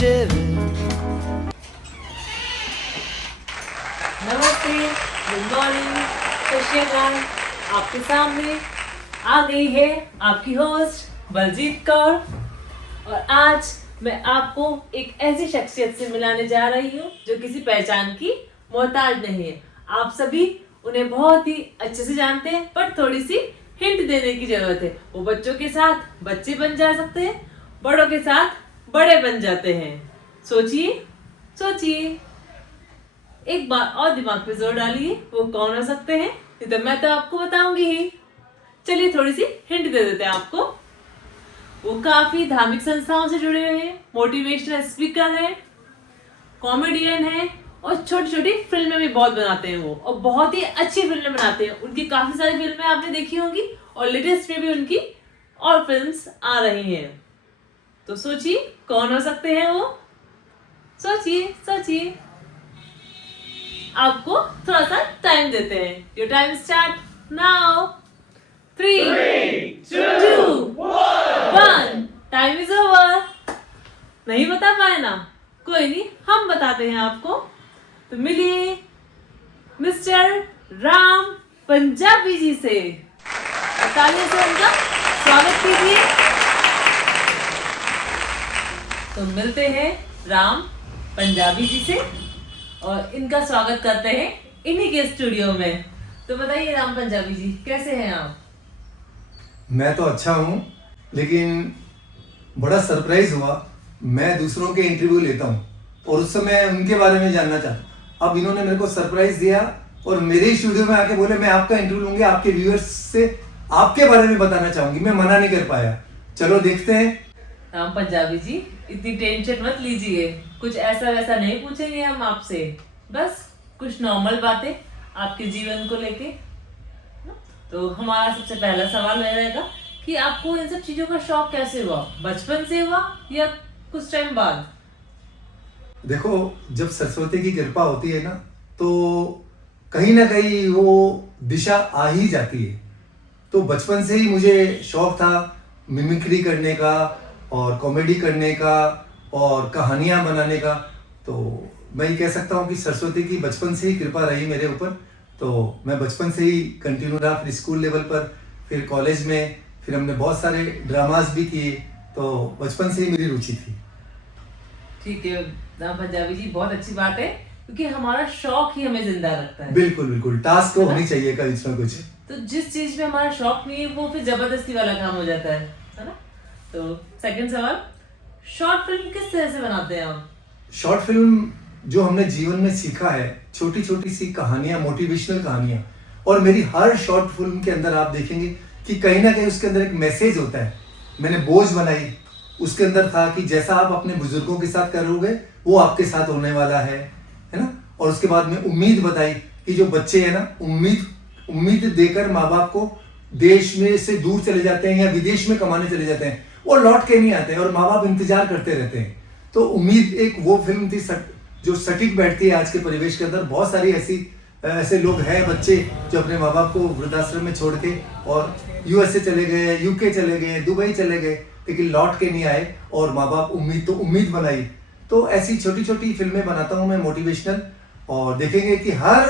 shiver. नमस्ते, good morning, सत श्री अकाल। आपके सामने आ गई है आपकी होस्ट बलजीत कौर और आज मैं आपको एक ऐसी शख्सियत से मिलाने जा रही हूँ जो किसी पहचान की मोहताज नहीं है। आप सभी उन्हें बहुत ही अच्छे से जानते हैं, पर थोड़ी सी हिंट देने की जरूरत है। वो बच्चों के साथ बच्चे बन जा सकते हैं, बड़ों के साथ बड़े बन जाते हैं। सोचिए सोचिए, एक बार और दिमाग पे जोर डालिए, वो कौन हो सकते हैं? ये तो मैं तो आपको बताऊंगी ही। चलिए थोड़ी सी हिंट दे देते हैं आपको। वो काफी धार्मिक संस्थाओं से जुड़े हुए हैं, मोटिवेशनल स्पीकर हैं, कॉमेडियन हैं और छोटी छोटी फिल्में भी बहुत बनाते हैं वो, और बहुत ही अच्छी फिल्में बनाते हैं। उनकी काफी सारी फिल्में आपने देखी होंगी और लेटेस्ट में भी उनकी और फिल्म्स आ रही हैं। तो सोचिए कौन हो सकते हैं वो। सोचिए सोचिए, आपको थोड़ा सा टाइम देते हैं। Your time start now. 3, 2, 1, time is over. नहीं बता पाए ना, कोई नहीं, हम बताते हैं आपको। तो मिलिए मिस्टर राम पंजाबी जी से, तालियों से उनका स्वागत कीजिए। तो मिलते हैं राम पंजाबी जी से और इनका स्वागत करते हैं इन्हीं के स्टूडियो में। तो बताइए राम पंजाबी जी, कैसे हैं आप? मैं तो अच्छा हूँ, लेकिन बड़ा सरप्राइज हुआ। मैं दूसरों के इंटरव्यू लेता हूँ और उस समय उनके बारे में जानना चाहता हूँ। अब इन्होंने मेरे को सरप्राइज दिया और मेरे स्टूडियो में आके बोले मैं आपका इंटरव्यू लूंगी, आपके व्यूअर्स से आपके बारे में बताना चाहूंगी। मैं मना नहीं कर पाया। चलो देखते हैं। राम पंजाबी जी, इतनी टेंशन मत लीजिए, कुछ ऐसा वैसा नहीं पूछेंगे हम आपसे, बस कुछ नॉर्मल बातें आपके जीवन को लेके। तो हमारा सबसे पहला सवाल रहेगा कि आपको इन सब चीजों का शौक कैसे हुआ? बचपन से हुआ या कुछ टाइम बाद? देखो, जब सरस्वती की कृपा होती है ना, तो कहीं ना कहीं वो दिशा आ ही जाती है। तो बचपन से ही मुझे शौक था मिमिक्री करने का और कॉमेडी करने का और कहानियाँ बनाने का। तो मैं ये कह सकता हूँ कि सरस्वती की बचपन से ही कृपा रही मेरे ऊपर। तो मैं बचपन से ही कंटिन्यू रहा, फिर स्कूल लेवल पर, फिर कॉलेज में, फिर हमने बहुत सारे ड्रामास भी किए। तो बचपन से ही मेरी रुचि थी। ठीक है राम पंजाबी जी, बहुत अच्छी बात है, क्योंकि हमारा शौक ही हमें जिंदा रखता है। बिल्कुल बिल्कुल, टास्क तो होनी चाहिए कुछ ना कुछ। तो जिस चीज में हमारा शौक नहीं है वो फिर जबरदस्ती वाला काम हो जाता है ना? तो सेकंड सवाल, शॉर्ट फिल्म किस तरह से बनाते हैं आप? शॉर्ट फिल्म जो हमने जीवन में सीखा है, छोटी छोटी सी कहानियां, मोटिवेशनल कहानियां। और मेरी हर शॉर्ट फिल्म के अंदर आप देखेंगे कि कहीं ना कहीं उसके अंदर एक मैसेज होता है। मैंने बोझ बनाई, उसके अंदर था कि जैसा आप अपने बुजुर्गों के साथ करोगे वो आपके साथ होने वाला है ना। और उसके बाद में उम्मीद बताई कि जो बच्चे हैं ना, उम्मीद देकर माँ बाप को देश में से दूर चले जाते हैं या विदेश में कमाने चले जाते हैं, वो लौट के नहीं आते हैं और माँ बाप इंतजार करते रहते हैं। तो उम्मीद एक वो फिल्म थी जो सटीक बैठती है आज के परिवेश के अंदर। बहुत सारी ऐसे लोग हैं, बच्चे जो अपने माँ बाप को वृद्धाश्रम में छोड़ के और यूएसए चले गए, यूके चले गए, दुबई चले गए, लेकिन लौट के नहीं आए। और माँ बाप उम्मीद बनाई। तो ऐसी छोटी छोटी फिल्में बनाता हूँ मैं, मोटिवेशनल। और देखेंगे कि हर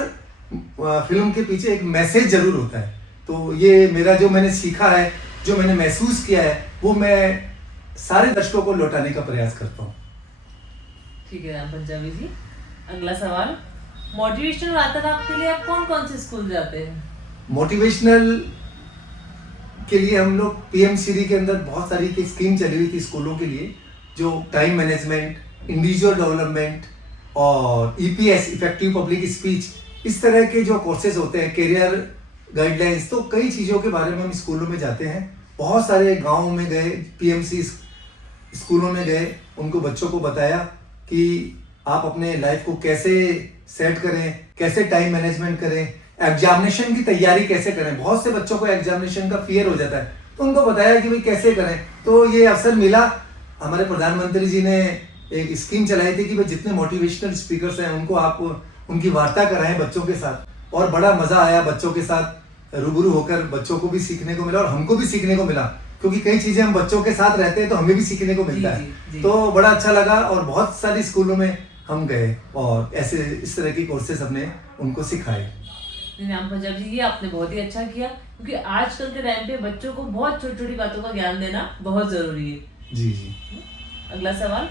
फिल्म के पीछे एक मैसेज जरूर होता है। तो ये मेरा जो मैंने सीखा है, जो मैंने महसूस किया है, वो मैं सारे दर्शकों को लौटाने का प्रयास करता हूँ। ठीक है राम पंजाबी जी, अगला सवाल, मोटिवेशनल वार्तालाप के लिए आप कौन कौन से स्कूल जाते हैं? मोटिवेशनल के लिए हम लोग पीएमसीडी के अंदर बहुत सारी की स्कीम चली हुई थी स्कूलों के लिए, जो टाइम मैनेजमेंट, इंडिविजुअल डेवलपमेंट और ईपीएस, इफेक्टिव पब्लिक स्पीच, इस तरह के जो कोर्सेज होते हैं, करियर गाइडलाइंस, तो कई चीज़ों के बारे में हम स्कूलों में जाते हैं। बहुत सारे गाँव में गए, पीएमसी स्कूलों में गए, उनको बच्चों को बताया कि आप अपने लाइफ को कैसे सेट करें, कैसे टाइम मैनेजमेंट करें, एग्जामिनेशन की तैयारी कैसे करें। बहुत से बच्चों को एग्जामिनेशन का फियर हो जाता है, तो उनको बताया कि भाई कैसे करें। तो ये अवसर मिला, हमारे प्रधानमंत्री जी ने एक स्कीम चलाई थी कि भाई जितने मोटिवेशनल स्पीकर्स हैं उनको आप उनकी वार्ता कराएं बच्चों के साथ। और बड़ा मजा आया बच्चों के साथ रूबरू होकर, बच्चों को भी सीखने को मिला और हमको भी सीखने को मिला क्योंकि कई चीजें हम बच्चों के साथ रहते हैं तो हमें भी सीखने को मिलता जी, है। जी। तो बड़ा अच्छा लगा और बहुत सारी स्कूलों में हम गए और ऐसे इस तरह की कोर्सेज हमने उनको सिखाए। नाम पंजाब जी, ये आपने बहुत ही अच्छा किया, क्योंकि आजकल के टाइम पे बच्चों को बहुत छोटी छोटी बातों का ज्ञान देना बहुत जरूरी है। जी जी। अगला सवाल,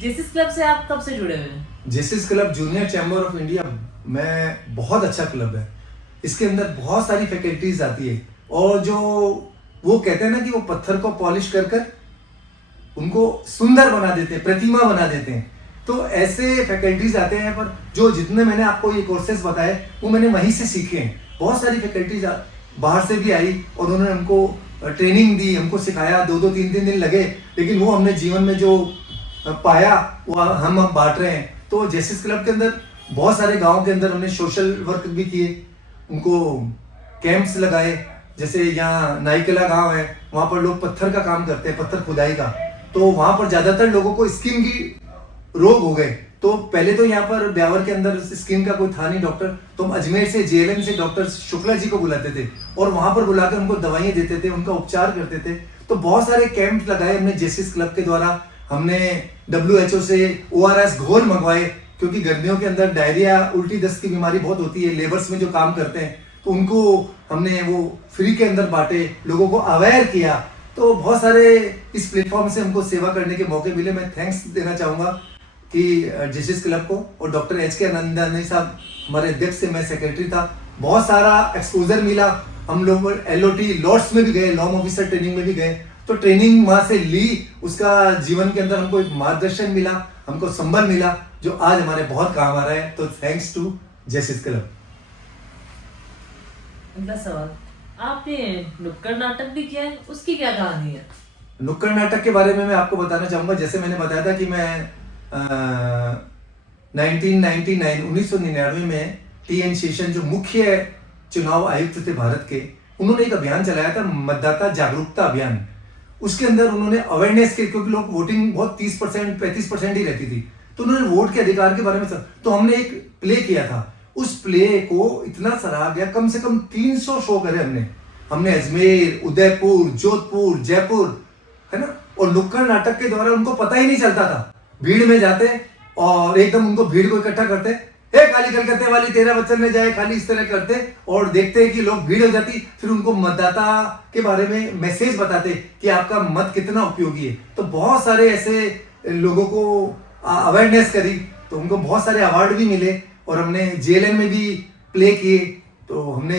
जेसिस क्लब से आप कब से जुड़े हुए हैं? Jaycees club junior chamber of India में बहुत अच्छा क्लब है। इसके अंदर बहुत सारी फैकल्टीज आती है और जो वो कहते हैं ना कि वो पत्थर को पॉलिश कर कर उनको सुंदर बना देते हैं, प्रतिमा बना देते हैं। तो ऐसे फैकल्टीज आते हैं, पर जो जितने मैंने आपको ये कोर्सेज बताए वो मैंने वहीं से सीखे हैं। बहुत सारी फैकल्टीज बाहर से भी आई और उन्होंने हमको ट्रेनिंग दी, हमको सिखाया। 2-2 3-3 दिन लगे, लेकिन वो हमने जीवन में जो पाया वो हम अब बांट रहे हैं। तो जेसिस क्लब के अंदर बहुत सारे गाँव के अंदर हमने सोशल वर्क भी किए, उनको कैंप्स लगाए। जैसे यहाँ नाइकेला गांव है, वहाँ पर लोग पत्थर का काम करते हैं, पत्थर खुदाई का। तो वहाँ पर ज़्यादातर लोगों को स्किन की रोग हो गए। तो पहले तो यहाँ पर ब्यावर के अंदर स्किन का कोई था नहीं डॉक्टर, तो हम अजमेर से जेएलएन से डॉक्टर शुक्ला जी को बुलाते थे और वहाँ पर बुलाकर उनको दवाइयाँ देते थे, उनका उपचार करते थे। तो बहुत सारे कैंप लगाए हमने जेसिस क्लब के द्वारा। हमने WHO से ORS घोल मंगवाए, क्योंकि गर्मियों के अंदर डायरिया, उल्टी दस्त की बीमारी बहुत होती है। लेबर्स में जो काम करते हैं तो उनको हमने वो फ्री के अंदर बांटे, लोगों को अवेयर किया। तो बहुत सारे इस प्लेटफॉर्म से हमको सेवा करने के मौके मिले। मैं थैंक्स देना चाहूँगा कि जेसिस क्लब को और डॉक्टर HK नंदानी साहब हमारे अध्यक्ष से, मैं सेक्रेटरी था। बहुत सारा एक्सपोजर मिला। हम लोग LOT लॉर्ड्स में भी गए, लॉ ऑफिसर ट्रेनिंग में भी गए। तो ट्रेनिंग वहाँ से ली, उसका जीवन के अंदर हमको एक मार्गदर्शन मिला, हमको संबल मिला, जो आज हमारे बहुत काम आ रहा है। तो थैंक्स टू जेसिस क्लब। अगला सवाल, आपने नुक्कड़ नाटक भी किया है, उसकी क्या कहानी है? नुक्कड़ नाटक के बारे में मैं आपको बताना चाहूँगा। जैसे मैंने बताया था कि मैं 1999 में TN शेषन जो मुख्य चुनाव आयुक्त थे भारत के, उन्होंने एक अभियान चलाया था, मतदाता जागरूकता अभियान। उसके अंदर उन्होंने अवेयरनेस के, क्योंकि लोग वोटिंग बहुत 30% 35% ही रहती थी, तो उन्होंने वोट के अधिकार के बारे में तो हमने एक प्ले किया था। उस प्ले को इतना सराहा गया, कम से कम 300 शो करे हमने अजमेर, उदयपुर, जोधपुर, जयपुर, है ना। और नुक्कड़ नाटक के द्वारा उनको पता ही नहीं चलता था। भीड़ में जाते और एकदम उनको भीड़ को इकट्ठा करते, हे खाली कलकत्ते वाली तेरा बच्चन ने जाए, खाली इस तरह करते और देखते हैं कि लोग भीड़ हो जाती। फिर उनको मतदाता के बारे में मैसेज बताते कि आपका मत कितना उपयोगी है। तो बहुत सारे ऐसे लोगों को अवेयरनेस करी, तो उनको बहुत सारे अवार्ड भी मिले। और हमने जेएलएन में भी प्ले किए। तो हमने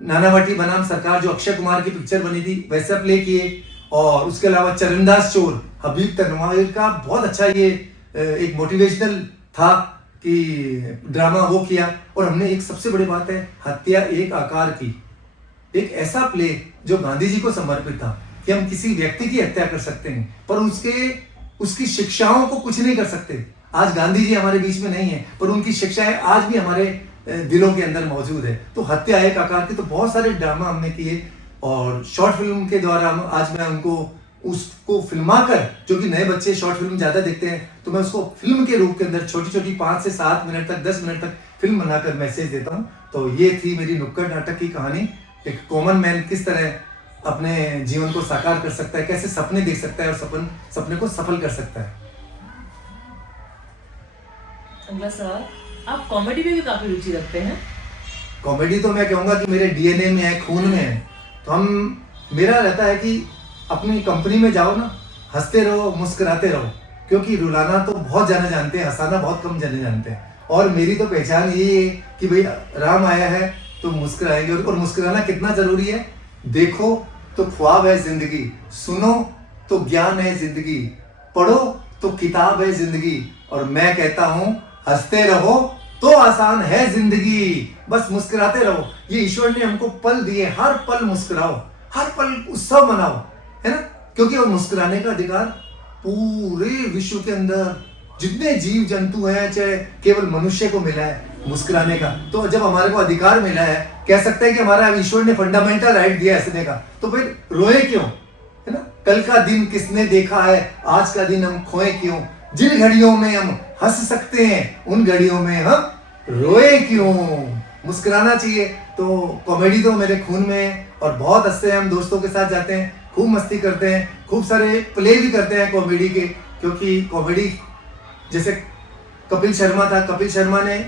नानावटी बनाम सरकार, जो अक्षय कुमार की पिक्चर बनी थी, वैसा प्ले किए। और उसके अलावा चरणदास चोर, हबीब तनवार का बहुत अच्छा ये एक मोटिवेशनल था कि ड्रामा वो किया। और हमने एक सबसे बड़ी बात है, हत्या एक आकार की, एक ऐसा प्ले जो गांधी जी को समर्पित था कि हम किसी व्यक्ति की हत्या कर सकते हैं पर उसकी शिक्षाओं को कुछ नहीं कर सकते। आज गांधी जी हमारे बीच में नहीं है, पर उनकी शिक्षाएं आज भी हमारे दिलों के अंदर मौजूद है। तो हत्या एक आकार की, तो बहुत सारे ड्रामा हमने किए। और शॉर्ट फिल्म के द्वारा आज मैं उनको उसको फिल्माकर, जो कि नए बच्चे शॉर्ट फिल्म ज्यादा देखते हैं, तो मैं उसको फिल्म के रूप के अंदर छोटी छोटी 5 से 7 मिनट तक, 10 मिनट तक फिल्म बनाकर मैसेज देता हूँ। तो ये थी मेरी नुक्कड़ नाटक की कहानी। एक कॉमन मैन किस तरह अपने जीवन को साकार कर सकता है, कैसे सपने देख सकता है और सपने को सफल कर सकता है। अगला सवाल, आप कॉमेडी में भी काफी रुचि रखते हैं। कॉमेडी तो मैं कहूँगा कि मेरे DNA में है, खून में है। तो मेरा रहता है कि अपनी कंपनी में जाओ ना, हंसते रहो, मुस्कुराते रहो, क्योंकि रुलाना तो बहुत जाने जानते हैं, हंसाना बहुत कम जाने जानते हैं। और मेरी तो पहचान यही है कि भाई राम आया है तो मुस्कुराएंगे। और मुस्कुराना कितना जरूरी है। देखो तो ख्वाब है जिंदगी, सुनो तो ज्ञान है जिंदगी, पढ़ो तो किताब है जिंदगी। और मैं कहता हूँ हंसते रहो तो आसान है जिंदगी, बस मुस्कुराते रहो। ये ईश्वर ने हमको पल दिए, हर पल मुस्कुराओ, हर पल उत्सव मनाओ, है ना। क्योंकि वो मुस्कुराने का अधिकार पूरे विश्व के अंदर जितने जीव जंतु हैं, चाहे केवल मनुष्य को मिला है मुस्कुराने का। तो जब हमारे को अधिकार मिला है, कह सकते हैं कि हमारा ईश्वर ने फंडामेंटल राइट दिया हंसने का, तो फिर रोए क्यों, है ना। कल का दिन किसने देखा है, आज का दिन हम खोए क्यों। जिन घड़ियों में हम हंस सकते हैं, उन घड़ियों में हम रोए क्यों। मुस्कुराना चाहिए। तो कॉमेडी तो मेरे खून में है और बहुत हंसते हैं हम, दोस्तों के साथ जाते हैं, खूब मस्ती करते हैं, खूब सारे प्ले भी करते हैं कॉमेडी के, क्योंकि कॉमेडी जैसे कपिल शर्मा था, कपिल शर्मा ने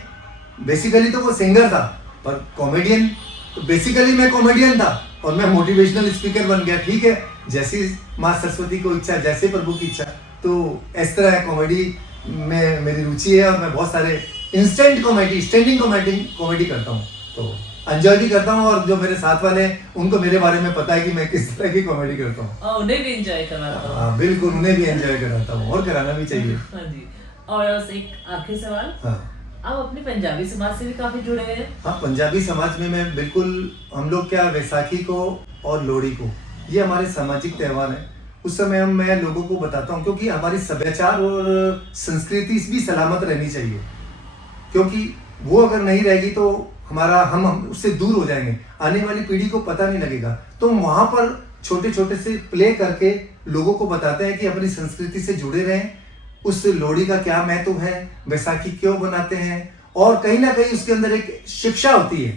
बेसिकली तो वो सिंगर था, पर कॉमेडियन, तो बेसिकली मैं कॉमेडियन था और मैं मोटिवेशनल स्पीकर बन गया। ठीक है, जैसी माँ सरस्वती को इच्छा, जैसे प्रभु की इच्छा, तो इस तरह कॉमेडी में मेरी रुचि है और मैं बहुत सारे इंस्टेंट कॉमेडी, स्टैंडिंग कॉमेडी करता हूँ, तो एंजॉय भी करता हूँ। और जो मेरे साथ वाले हैं उनको मेरे बारे में पता है कि मैं किस तरह की कॉमेडी करता हूँ। और उन्हें भी एंजॉय कराता हूँ। हाँ बिल्कुल, उन्हें भी एंजॉय कराता हूँ और कराना भी चाहिए। हाँ जी। और एक आखिरी सवाल, हाँ आप अपने पंजाबी समाज से भी काफी जुड़े हुए हैं। हाँ, पंजाबी समाज में मैं बिल्कुल, हम लोग क्या वैसाखी को और लोहड़ी को, ये हमारे सामाजिक त्यौहार है, उस समय मैं लोगों को बताता हूँ, क्योंकि हमारी सभ्याचार और संस्कृति भी सलामत रहनी चाहिए, क्योंकि वो अगर नहीं रहेगी तो हमारा हम उससे दूर हो जाएंगे, आने वाली पीढ़ी को पता नहीं लगेगा। तो वहाँ पर छोटे छोटे से प्ले करके लोगों को बताते हैं कि अपनी संस्कृति से जुड़े रहें, उस लोहड़ी का क्या महत्व है, बैसाखी क्यों बनाते हैं, और कहीं ना कहीं उसके अंदर एक शिक्षा होती है,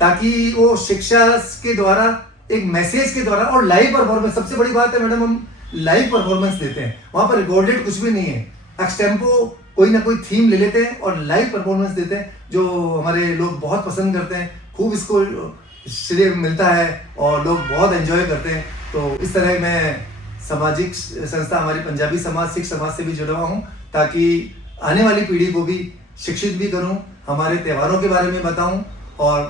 ताकि वो शिक्षा के द्वारा, एक मैसेज के द्वारा, और लाइव परफॉर्मेंस सबसे बड़ी बात है मैडम, हम लाइव परफॉर्मेंस देते हैं, वहाँ पर रिकॉर्डेड कुछ भी नहीं है, एक्सटेम्पो कोई ना कोई थीम ले लेते हैं और लाइव परफॉर्मेंस देते हैं, जो हमारे लोग बहुत पसंद करते हैं, खूब इसको श्रेय मिलता है और लोग बहुत एंजॉय करते हैं। तो इस तरह मैं सामाजिक संस्था, हमारी पंजाबी समाज, सिख समाज से भी जुड़ा हुआ हूँ, ताकि आने वाली पीढ़ी को भी शिक्षित भी करूँ, हमारे त्योहारों के बारे में बताऊँ और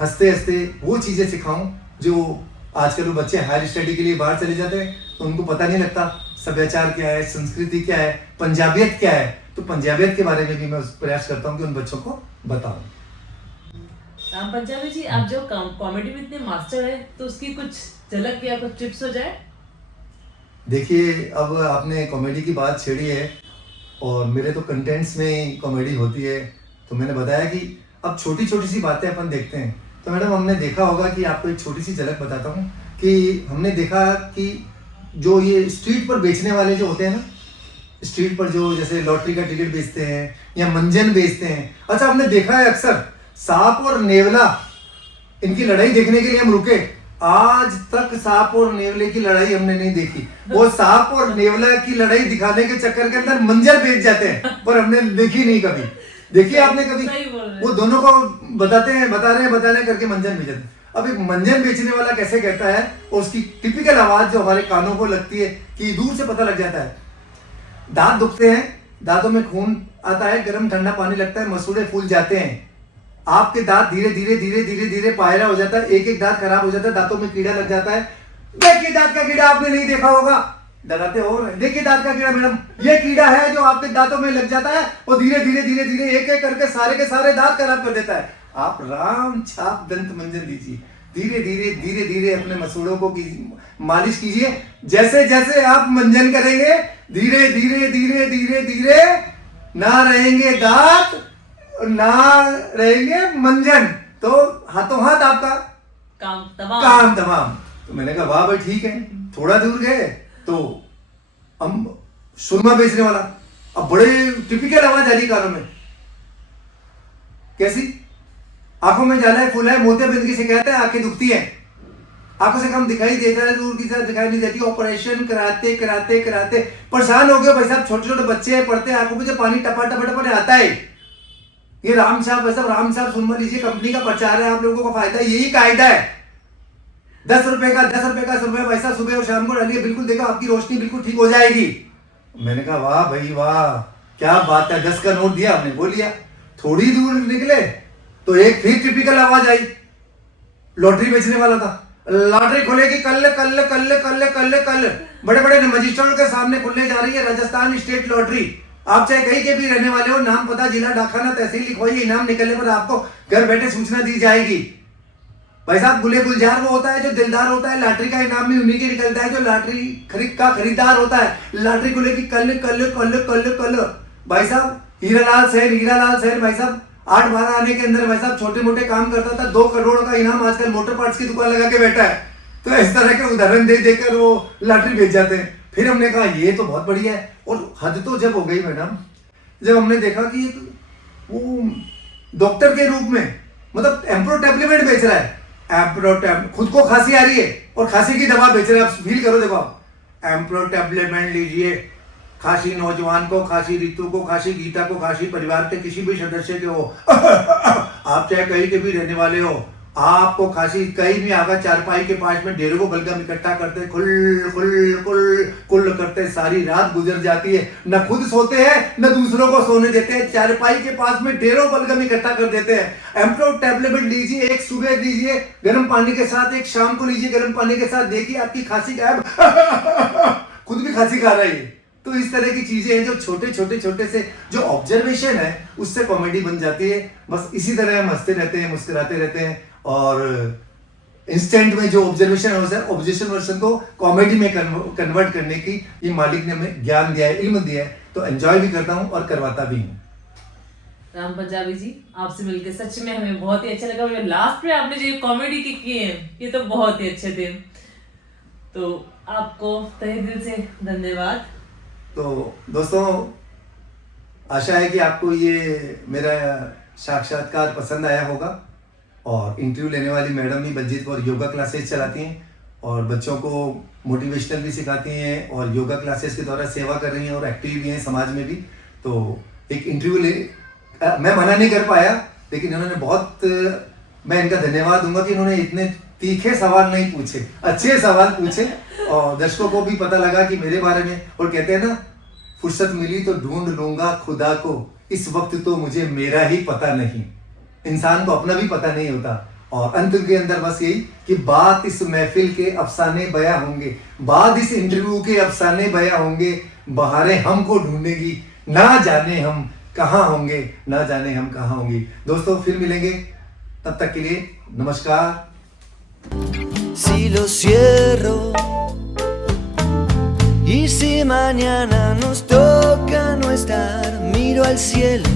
हंसते हंसते वो चीज़ें सिखाऊँ जो आजकल वो बच्चे हायर स्टडी के लिए बाहर चले जाते हैं तो उनको पता नहीं लगता सभ्याचार क्या है, संस्कृति क्या है, पंजाबियत क्या है। तो पंजाबियत के बारे में भी मैं प्रयास करता हूँ कि उन बच्चों को बताऊँ। राम पंजाबी जी, आप जो कॉमेडी में इतने मास्टर है, तो उसकी कुछ झलक या कुछ टिप्स हो जाए। देखिए, अब आपने कॉमेडी की बात छेड़ी है और मेरे तो कंटेंट्स में कॉमेडी होती है, तो मैंने बताया कि अब छोटी छोटी सी बातें अपन देखते हैं। तो मैडम, हमने देखा होगा कि आपको एक छोटी सी झलक बताता हूँ कि हमने देखा कि जो ये स्ट्रीट पर बेचने वाले जो होते हैं ना, स्ट्रीट पर जो जैसे लॉटरी का टिकट बेचते हैं या मंजन बेचते हैं, अच्छा हमने देखा है अक्सर सांप और नेवला, इनकी लड़ाई देखने के लिए हम रुके, आज तक सांप और नेवले की लड़ाई हमने नहीं देखी। वो सांप और नेवला की लड़ाई दिखाने के चक्कर के अंदर मंजर बेच जाते हैं, पर हमने देखी नहीं कभी। देखिए आपने कभी? वो दोनों को बता रहे करके मंजन बेच जाते हैं। अब एक मंजन बेचने वाला कैसे कहता है, और उसकी टिपिकल आवाज जो हमारे कानों को लगती है कि दूर से पता लग जाता है, दांत दुखते हैं, दांतों में खून आता है, गर्म ठंडा पानी लगता है, मसूड़े फूल जाते हैं, आपके दांत धीरे धीरे धीरे धीरे धीरे पायरा हो जाता है, एक एक दांत खराब हो जाता है, दांतों में कीड़ा लग जाता है। देखिए दांत का कीड़ा आपने नहीं देखा होगा, डराते और देखिए दांत का कीड़ा मैडम, ये कीड़ा है जो आपके दांतों में लग जाता है और धीरे धीरे धीरे धीरे एक एक करके सारे के सारे दांत खराब कर देता है। आप राम छाप दंत मंजन दीजिए, धीरे धीरे धीरे धीरे अपने मसूड़ों को मालिश कीजिए। जैसे जैसे आप मंजन करेंगे, धीरे धीरे धीरे धीरे धीरे ना रहेंगे दांत, ना रहेंगे मंजन, तो हाथों हाथ आपका काम तमाम। तो मैंने कहा वाह भाई ठीक है। थोड़ा दूर गए तो हम सुरमा बेचने वाला, अब बड़े टिपिकल आवाज आ रही कानों में, कैसी? आंखों में जाला है, फूला है, मोतियाबिंद की शिकायत है, आंखें दुखती है, आंखों से कम दिखाई देता है, दूर की तरह दिखाई नहीं देती। ऑपरेशन कराते कराते कराते परेशान हो गए भाई साहब, छोटे छोटे बच्चे हैं, पढ़ते, आंखों में जो पानी टपा टपा टपा आता है। ये राम साहब, भाई साहब राम साहब सुन लीजिए, कंपनी का प्रचार है, आप लोगों का फायदा, यही कायदा है। 10 रुपए का 10 रुपए का रुपए पैसा सुबह और शाम को डालिए, बिल्कुल देखो आपकी रोशनी बिल्कुल ठीक हो जाएगी। मैंने कहा वाह भाई वाह, क्या बात है। 10 का नोट दिया हमने, वो लिया, थोड़ी दूर निकले तो एक फिर टिपिकल आवाज आई, लॉटरी बेचने वाला था। लॉटरी खुलेगी कल कल कल कल कल कल, बड़े बड़े मजिस्ट्रेट के सामने खुलने जा रही है राजस्थान स्टेट लॉटरी। आप चाहे कहीं के भी रहने वाले हो, नाम पता जिला डाकखाना तहसील लिखवाइए, इनाम निकलने पर आपको घर बैठे सूचना दी जाएगी। भाई साहब गुले गुलजार वो होता है जो दिलदार होता है, लॉटरी का इनाम भी उन्हीं के निकलता है जो लॉटरी खरीदार होता है। लॉटरी खुलेगी कल कल कल कल कल। भाई साहब हीरालाल शहर भाई साहब 8-12 आने के अंदर भाई साहब छोटे मोटे काम करता था, 2 करोड़ का इनाम आजकल मोटर पार्ट्स की दुकान लगा के बैठा है। तो इस तरह के उदाहरण दे देकर वो लॉटरी बेच जाते हैं। फिर हमने कहा ये तो बहुत बढ़िया है, और हद तो जब हो गई मैडम, जब हमने देखा कि वो डॉक्टर के रूप में, मतलब एम्प्रो टेबलेट बेच रहा है, एम्प्रोटेब, खुद को खांसी आ रही है और खांसी की दवा बेच रहे हैं, आप फील करो, देखो आप एम्प्रोटेबलेमेंट लीजिए, खांसी नौजवान को, खांसी रितु को, खांसी गीता को, खांसी परिवार के किसी भी सदस्य के हो, आप चाहे कहीं के भी रहने वाले हो, आपको खांसी कहीं भी आगा, चारपाई के पास में ढेरों को बलगम इकट्ठा करते, खुल खुल कुल कुल करते, सारी रात गुजर जाती है, न खुद सोते हैं न दूसरों को सोने देते हैं, चारपाई के पास में ढेरों बलगम इकट्ठा कर देते हैं। एम्प्रो टैबलेट लीजिए, एक सुबह लीजिए गर्म पानी के साथ, एक शाम को लीजिए गर्म पानी के साथ, देखिए आपकी खांसी गायब। खुद भी खांसी खा रही है। तो इस तरह की चीजें हैं जो छोटे से जो ऑब्जर्वेशन है उससे कॉमेडी बन जाती है। बस इसी तरह हम हंसते रहते हैं, मुस्कुराते रहते हैं, और इंस्टेंट में जो ऑब्जर्वेशन है ऑब्जर्वेशन वर्सन को कॉमेडी में कन्वर्ट करने की ये मालिक ने हमें ज्ञान दिया है, इल्म दिया है, तो एंजॉय भी करता हूँ और करवाता भी हूँ। राम पंजाबी जी, आपसे मिलकर सच में हमें बहुत ही अच्छा लगा। और लास्ट में आपने जो कॉमेडी की किए हैं ये तो बहुत ही अच्छे थे, तो आपको तहे दिल से धन्यवाद। तो दोस्तों, आशा है कि आपको ये मेरा साक्षात्कार पसंद आया होगा। और इंटरव्यू लेने वाली मैडम भी बलजीत कौर योगा क्लासेस चलाती हैं और बच्चों को मोटिवेशनल भी सिखाती हैं और योगा क्लासेस के द्वारा सेवा कर रही हैं और एक्टिव भी हैं समाज में भी। तो एक इंटरव्यू मैं मना नहीं कर पाया, लेकिन इन्होंने बहुत, मैं इनका धन्यवाद दूंगा कि इन्होंने इतने तीखे सवाल नहीं पूछे, अच्छे सवाल पूछे, और दर्शकों को भी पता लगा कि मेरे बारे में। और कहते हैं ना, फुर्सत मिली तो ढूंढ लूंगा खुदा को, इस वक्त तो मुझे मेरा ही पता नहीं। इंसान को अपना भी पता नहीं होता। और अंत के अंदर बस यही कि बात इस महफिल के अफसाने बयां होंगे, बाद इस इंटरव्यू के अफसाने बयां होंगे, बहारें हमको ढूंढेगी, ना जाने हम कहाँ होंगे, ना जाने हम कहाँ होंगे। दोस्तों, फिर मिलेंगे, तब तक के लिए नमस्कार। Si lo cierro y si mañana nos toca no estar, miro al cielo